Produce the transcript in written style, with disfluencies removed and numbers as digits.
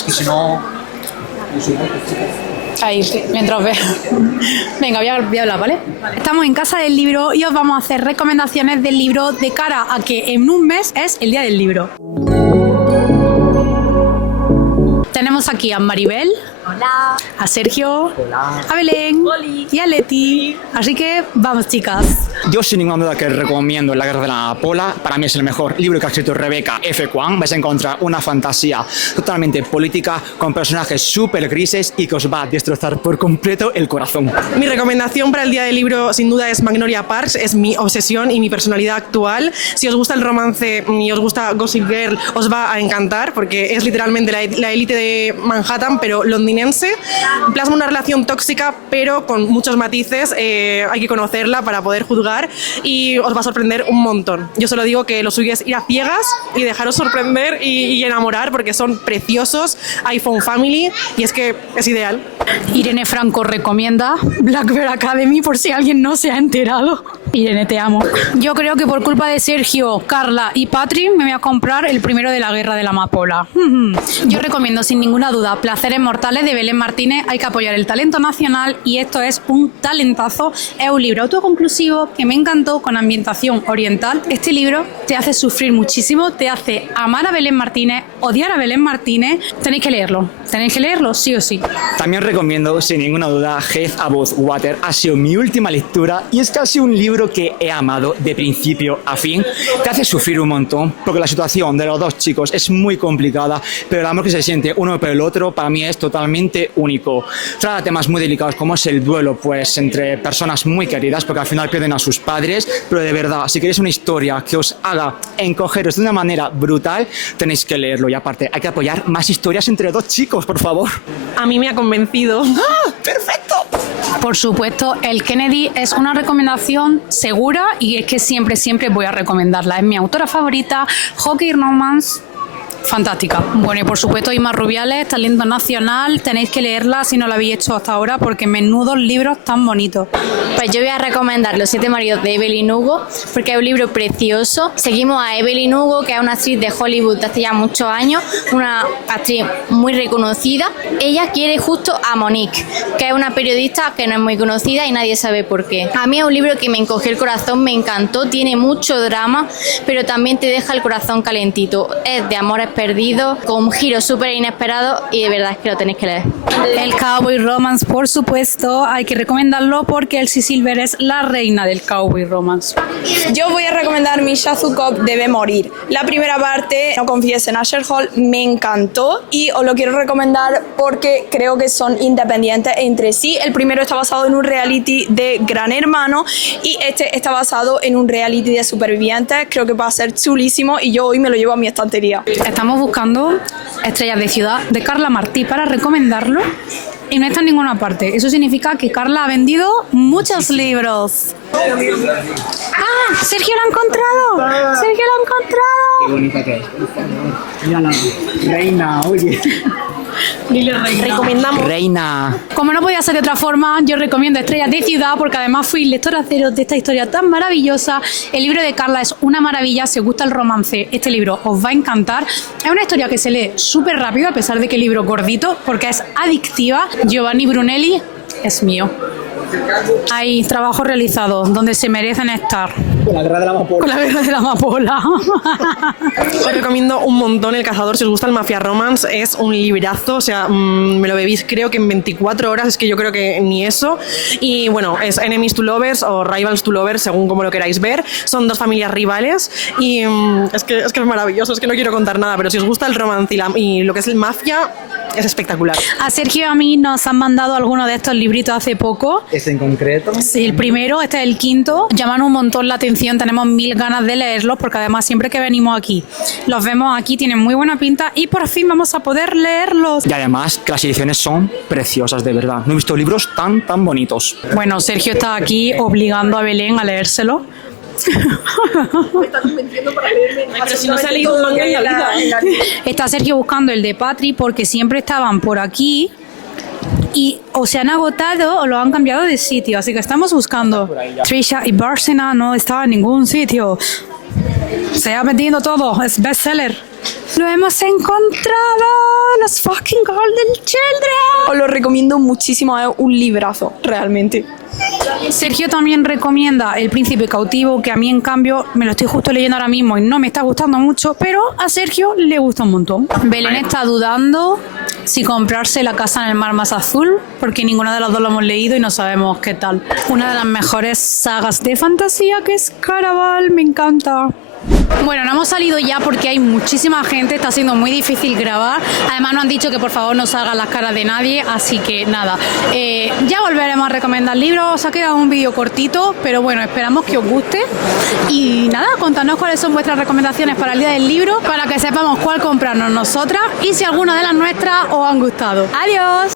Es que si no... Ahí, mientras veo. Venga, voy a hablar, ¿vale? Estamos en Casa del Libro y os vamos a hacer recomendaciones del libro de cara a que en un mes es el Día del Libro. Tenemos aquí a Maribel. Hola. A Sergio. Hola. A Belén. Oli. Y a Leti. Así que vamos, chicas. Yo sin ninguna duda que recomiendo La Guerra de la Amapola. Para mí es el mejor libro que ha escrito Rebecca F. Kuang. Vais a encontrar una fantasía totalmente política con personajes súper grises y que os va a destrozar por completo el corazón. Mi recomendación para el Día del Libro sin duda es Magnolia Parks, es mi obsesión y mi personalidad actual. Si os gusta el romance y os gusta Gossip Girl, os va a encantar porque es literalmente la élite de Manhattan, pero londinense. Plasma una relación tóxica, pero con muchos matices. Hay que conocerla para poder juzgar y os va a sorprender un montón. Yo solo digo que lo suyo es ir a ciegas y dejaros sorprender y enamorar porque son preciosos. iPhone Family y es que es ideal. Irene Franco recomienda Blackbird Academy por si alguien no se ha enterado. Irene, te amo. Yo creo que por culpa de Sergio, Carla y Patri me voy a comprar el primero de La Guerra de la Amapola. Yo recomiendo sin ninguna duda Placeres Mortales de Belén Martínez. Hay que apoyar el talento nacional y esto es un talentazo. Es un libro autoconclusivo que me encantó con ambientación oriental. Este libro te hace sufrir muchísimo, te hace amar a Belén Martínez, odiar a Belén Martínez. Tenéis que leerlo sí o sí. También recomiendo sin ninguna duda Heath Above Water. Ha sido mi última lectura y es casi un libro que he amado de principio a fin. Te hace sufrir un montón porque la situación de los dos chicos es muy complicada, pero el amor que se siente uno por el otro para mí es totalmente único. Trata temas muy delicados como es el duelo pues entre personas muy queridas porque al final pierden a sus padres, pero de verdad, si queréis una historia que os haga encogeros de una manera brutal, tenéis que leerlo y aparte hay que apoyar más historias entre dos chicos, por favor. A mí me ha convencido. ¡Ah! ¡Perfecto! Por supuesto, el Kennedy es una recomendación segura y es que siempre voy a recomendarla. Es mi autora favorita, Hockey Romance. Fantástica. Bueno, y por supuesto Inma Rubiales, talento nacional, tenéis que leerla si no lo habéis hecho hasta ahora porque menudos libros tan bonitos. Pues yo voy a recomendar Los 7 maridos de Evelyn Hugo porque es un libro precioso. Seguimos a Evelyn Hugo, que es una actriz de Hollywood de hace ya muchos años, una actriz muy reconocida. Ella quiere justo a Monique, que es una periodista que no es muy conocida y nadie sabe por qué. A mí es un libro que me encogió el corazón, me encantó, tiene mucho drama, pero también te deja el corazón calentito. Es de amores perdidos, con un giro súper inesperado y de verdad es que lo tenéis que leer. El Cowboy Romance, por supuesto, hay que recomendarlo porque Elsie Silver es la reina del Cowboy Romance. Yo voy a recomendar Misha Zukov Debe Morir. La primera parte, No confíes en Asher Hall, me encantó y os lo quiero recomendar porque creo que son independientes entre sí. El primero está basado en un reality de Gran Hermano y este está basado en un reality de supervivientes. Creo que va a ser chulísimo y yo hoy me lo llevo a mi estantería. Estamos buscando Estrellas de Ciudad de Carla Martí para recomendarlo y no está en ninguna parte. Eso significa que Carla ha vendido muchos libros. ¡Ah! ¡Sergio lo ha encontrado! ¡Sergio lo ha encontrado! Qué bonita que es. Mira la reina, oye. Dile reina. Recomendamos. Reina. Como no podía ser de otra forma, yo recomiendo Estrellas de Ciudad porque además fui lectora cero de esta historia tan maravillosa. El libro de Carla es una maravilla, si os gusta el romance, este libro os va a encantar. Es una historia que se lee súper rápido a pesar de que el libro es gordito porque es adictiva. Giovanni Brunelli es mío. Hay trabajos realizados donde se merecen estar. Con La Guerra de la Amapola. Con La Guerra de la Amapola. Os recomiendo un montón El Cazador, si os gusta el Mafia Romance, es un librazo, o sea, me lo bebís creo que en 24 horas, es que yo creo que ni eso. Y bueno, es Enemies to Lovers o Rivals to Lovers, según como lo queráis ver. Son dos familias rivales y es que es maravilloso, es que no quiero contar nada, pero si os gusta el romance y lo que es el Mafia, es espectacular. A Sergio y a mí nos han mandado algunos de estos libritos hace poco. ¿Este en concreto? Sí, el primero, este es el quinto. Llaman un montón la atención, tenemos mil ganas de leerlos porque además siempre que venimos aquí, los vemos aquí, tienen muy buena pinta y por fin vamos a poder leerlos. Y además que las ediciones son preciosas, de verdad. No he visto libros tan bonitos. Bueno, Sergio está aquí obligando a Belén a leérselo. Me estás convenciendo para leerme. Ay, pero si no se ha leído un manga en la vida. Está Sergio buscando el de Patri porque siempre estaban por aquí y o se han agotado o lo han cambiado de sitio, así que estamos buscando. Trisha y Bárcena no estaba en ningún sitio. Se ha vendido todo, es bestseller. ¡Lo hemos encontrado! ¡Los fucking Golden Children! Os lo recomiendo muchísimo, es un librazo, realmente. Sergio también recomienda El Príncipe Cautivo, que a mí en cambio me lo estoy justo leyendo ahora mismo y no me está gustando mucho, pero a Sergio le gusta un montón. Belén está dudando si comprarse La Casa en el Mar Más Azul, porque ninguna de las dos lo hemos leído y no sabemos qué tal. Una de las mejores sagas de fantasía, que es Caraval, me encanta. Bueno, no hemos salido ya porque hay muchísima gente, está siendo muy difícil grabar. Además nos han dicho que por favor no salgan las caras de nadie, así que nada. Ya volveremos a recomendar libros, os ha quedado un vídeo cortito, pero bueno, esperamos que os guste. Y nada, contadnos cuáles son vuestras recomendaciones para el día del libro, para que sepamos cuál comprarnos nosotras y si alguna de las nuestras os han gustado. ¡Adiós!